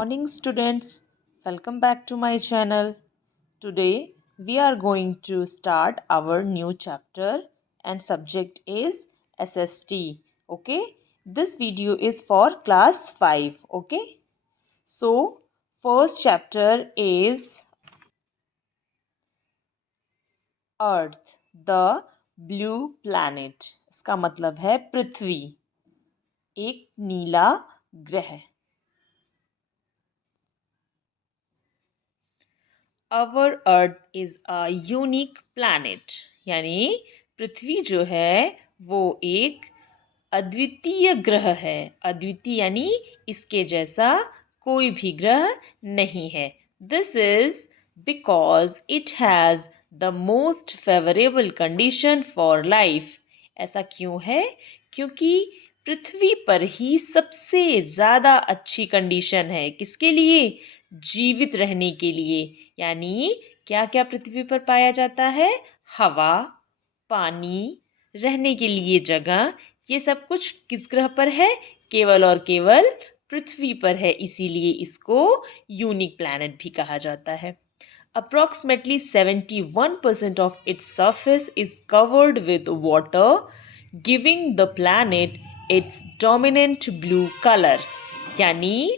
Morning students, welcome back to my channel. Today we are going to start our new chapter and subject is SST. Okay, this video is for class 5. Okay, so first chapter is Earth, the blue planet. इसका मतलब है पृथ्वी, एक नीला ग्रह. Our Earth is a unique planet. यानी पृथ्वी जो है वो एक अद्वितीय ग्रह है. अद्वितीय यानी इसके जैसा कोई भी ग्रह नहीं है. This is because it has the most favorable condition for life. ऐसा क्यों है? क्योंकि पृथ्वी पर ही सबसे ज़्यादा अच्छी कंडीशन है. किसके लिए? जीवित रहने के लिए. यानी क्या क्या पृथ्वी पर पाया जाता है? हवा, पानी, रहने के लिए जगह, ये सब कुछ किस ग्रह पर है? केवल और केवल पृथ्वी पर है. इसीलिए इसको यूनिक प्लैनेट भी कहा जाता है. Approximately 71% of its surface is covered with water, giving the planet its dominant blue color. यानी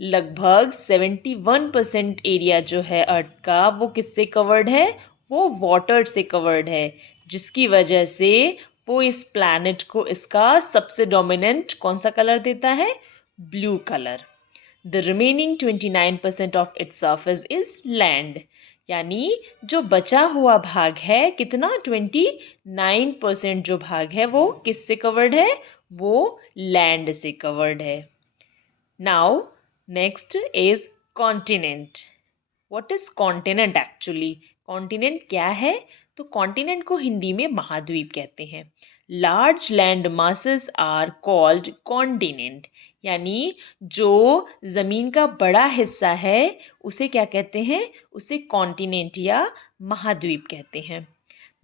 लगभग 71% एरिया जो है अर्थ का वो किससे कवर्ड है? वो वाटर से कवर्ड है, जिसकी वजह से वो इस प्लैनेट को इसका सबसे डोमिनेंट कौन सा कलर देता है? Blue colour. The remaining 29% of its surface is land. यानी जो बचा हुआ भाग है, कितना? 29% जो भाग है वो किससे कवर्ड है? वो लैंड से कवर्ड है. Now next is continent. What is continent actually? Continent क्या है? तो continent को हिंदी में महाद्वीप कहते हैं. Large land masses are called continent. यानी जो ज़मीन का बड़ा हिस्सा है उसे क्या कहते हैं? उसे कॉन्टिनेंट या महाद्वीप कहते हैं.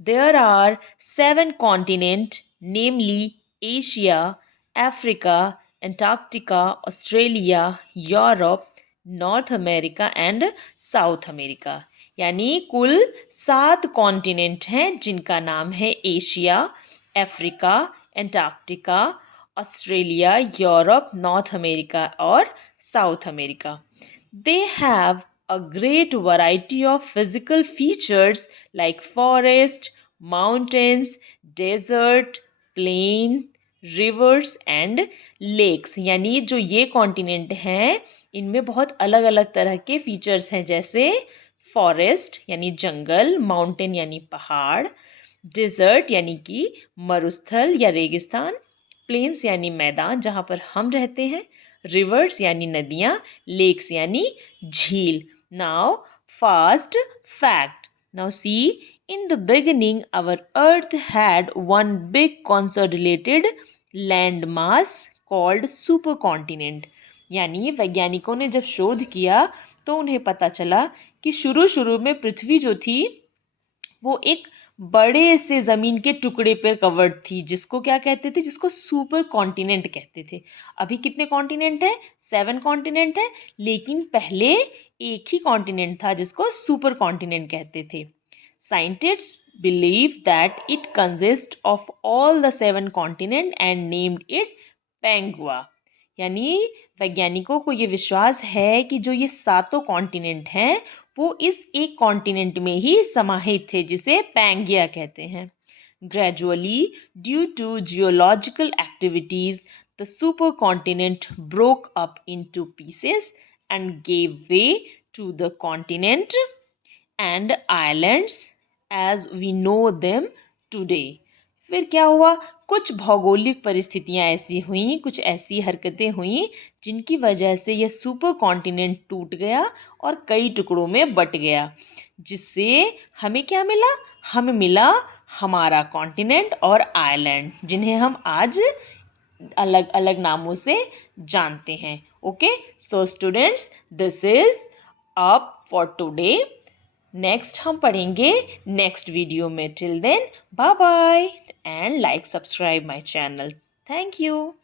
There are 7 continents, namely Asia, Africa, Antarctica, Australia, Europe, North America and South America. यानी कुल 7 कॉन्टिनेंट हैं जिनका नाम है Asia, Africa, Antarctica, Australia, Europe, North America और South America. They have a great variety of physical features like forest, mountains, desert, plain, rivers and lakes. यानी जो ये कॉन्टिनेंट हैं इनमें बहुत अलग अलग तरह के फीचर्स हैं, जैसे फॉरेस्ट यानी जंगल, माउंटेन यानी पहाड़, डिजर्ट यानी कि मरुस्थल या रेगिस्तान, प्लेन्स यानी मैदान जहाँ पर हम रहते हैं, रिवर्स यानी नदियाँ, लेक्स यानी झील. Now fast fact. Now see, in the beginning, our Earth had one big consolidated landmass called supercontinent. यानी वैज्ञानिकों ने जब शोध किया तो उन्हें पता चला कि शुरू में पृथ्वी जो थी वो एक बड़े से ज़मीन के टुकड़े पर कवर्ड थी, जिसको क्या कहते थे? जिसको सुपर कॉन्टिनेंट कहते थे. अभी कितने कॉन्टिनेंट हैं? 7 कॉन्टिनेंट हैं, लेकिन पहले एक ही कॉन्टिनेंट था जिसको सुपर कॉन्टिनेंट कहते थे. Scientists believe that it consists of all the 7 continents and named it Pangea. यानी वैज्ञानिकों को ये विश्वास है कि जो ये 7 कॉन्टिनेंट हैं वो इस एक कॉन्टिनेंट में ही समाहित थे, जिसे पैंगिया कहते हैं. Gradually, due to geological activities, the supercontinent broke up into pieces and gave way to the continent and islands as we know them today. फिर क्या हुआ? कुछ भौगोलिक परिस्थितियां ऐसी हुई, कुछ ऐसी हरकतें हुई जिनकी वजह से यह सुपर कॉन्टिनेंट टूट गया और कई टुकड़ों में बट गया, जिससे हमें क्या मिला? हमें मिला हमारा कॉन्टिनेंट और आइलैंड, जिन्हें हम आज अलग अलग नामों से जानते हैं. Okay, so students, this is up for today. Next हम पढ़ेंगे नेक्स्ट वीडियो में. Till then, bye bye and like subscribe my channel. Thank you.